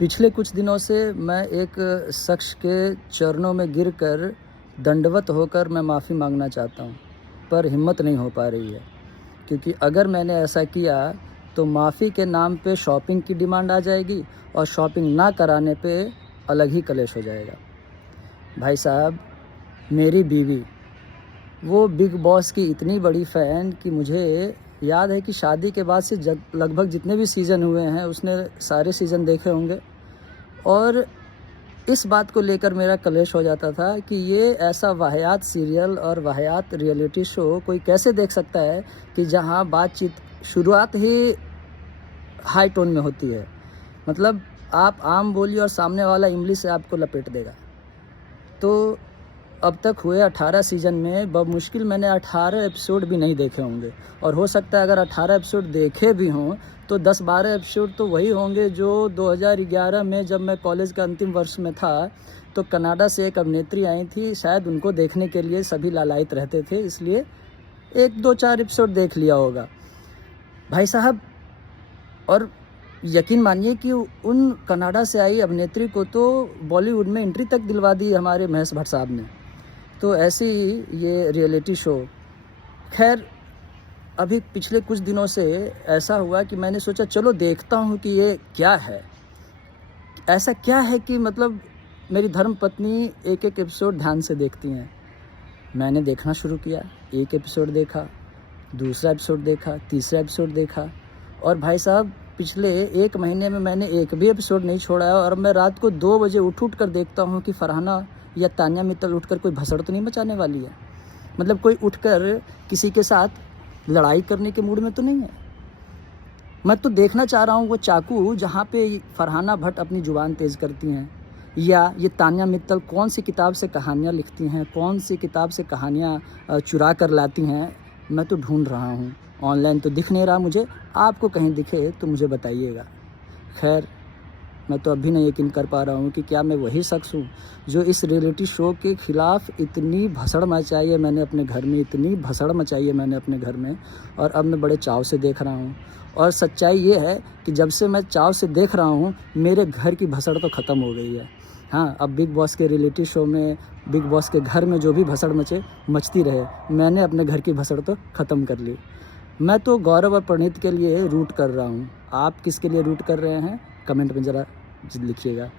पिछले कुछ दिनों से मैं एक शख्स के चरणों में गिरकर दंडवत होकर मैं माफ़ी मांगना चाहता हूँ, पर हिम्मत नहीं हो पा रही है, क्योंकि अगर मैंने ऐसा किया तो माफ़ी के नाम पे शॉपिंग की डिमांड आ जाएगी और शॉपिंग ना कराने पे अलग ही कलेश हो जाएगा। भाई साहब, मेरी बीवी वो बिग बॉस की इतनी बड़ी फ़ैन कि मुझे याद है कि शादी के बाद से लगभग जितने भी सीज़न हुए हैं उसने सारे सीज़न देखे होंगे। और इस बात को लेकर मेरा कलेश हो जाता था कि ये ऐसा वाहियात सीरियल और वाहियात रियलिटी शो कोई कैसे देख सकता है कि जहां बातचीत शुरुआत ही हाई टोन में होती है। मतलब आप आम बोलिए और सामने वाला इमली से आपको लपेट देगा। तो अब तक हुए 18 सीज़न में बमुश्किल मैंने 18 एपिसोड भी नहीं देखे होंगे, और हो सकता है अगर 18 एपिसोड देखे भी हों तो 10-12 एपिसोड तो वही होंगे जो 2011 में जब मैं कॉलेज का अंतिम वर्ष में था तो कनाडा से एक अभिनेत्री आई थी, शायद उनको देखने के लिए सभी लालायित रहते थे, इसलिए 1-2-4 एपिसोड देख लिया होगा भाई साहब। और यकीन मानिए कि उन कनाडा से आई अभिनेत्री को तो बॉलीवुड में एंट्री तक दिलवा दी हमारे महेश भट्ट साहब ने। तो ऐसे ही ये रियलिटी शो, खैर अभी पिछले कुछ दिनों से ऐसा हुआ कि मैंने सोचा चलो देखता हूँ कि ये क्या है, ऐसा क्या है कि मतलब मेरी धर्मपत्नी एक एक एपिसोड ध्यान से देखती हैं। मैंने देखना शुरू किया, एक एपिसोड देखा, दूसरा एपिसोड देखा, तीसरा एपिसोड देखा, और भाई साहब पिछले 1 महीने में मैंने एक भी एपिसोड नहीं छोड़ा है। और मैं रात को 2 बजे उठ कर देखता हूँ कि फरहाना या तान्या मित्तल उठकर कोई भसड़ तो नहीं मचाने वाली है, मतलब कोई उठकर किसी के साथ लड़ाई करने के मूड में तो नहीं है। मैं तो देखना चाह रहा हूँ वो चाकू जहाँ पे फरहाना भट्ट अपनी ज़ुबान तेज़ करती हैं, या ये तान्या मित्तल कौन सी किताब से कहानियाँ लिखती हैं, कौन सी किताब से कहानियाँ चुरा कर लाती हैं। मैं तो ढूंढ रहा हूँ, ऑनलाइन तो दिख नहीं रहा मुझे, आपको कहीं दिखे तो मुझे बताइएगा। खैर मैं तो अभी नहीं यकीन कर पा रहा हूँ कि क्या मैं वही शख्स हूँ जो इस रियलिटी शो के ख़िलाफ़ इतनी भसड़ मचाई है मैंने अपने घर में, इतनी भसड़ मचाई है मैंने अपने घर में, और अब मैं बड़े चाव से देख रहा हूँ। और सच्चाई ये है कि जब से मैं चाव से देख रहा हूँ मेरे घर की भसड़ तो ख़त्म हो गई है। हाँ, अब बिग बॉस के रियलिटी शो में, बिग बॉस के घर में जो भी भसड़ मचती रहे, मैंने अपने घर की भसड़ तो ख़त्म कर ली। मैं तो गौरव और प्रणीत के लिए रूट कर रहा हूँ। आप किसके लिए रूट कर रहे हैं कमेंट में ज़रा लिखिएगा।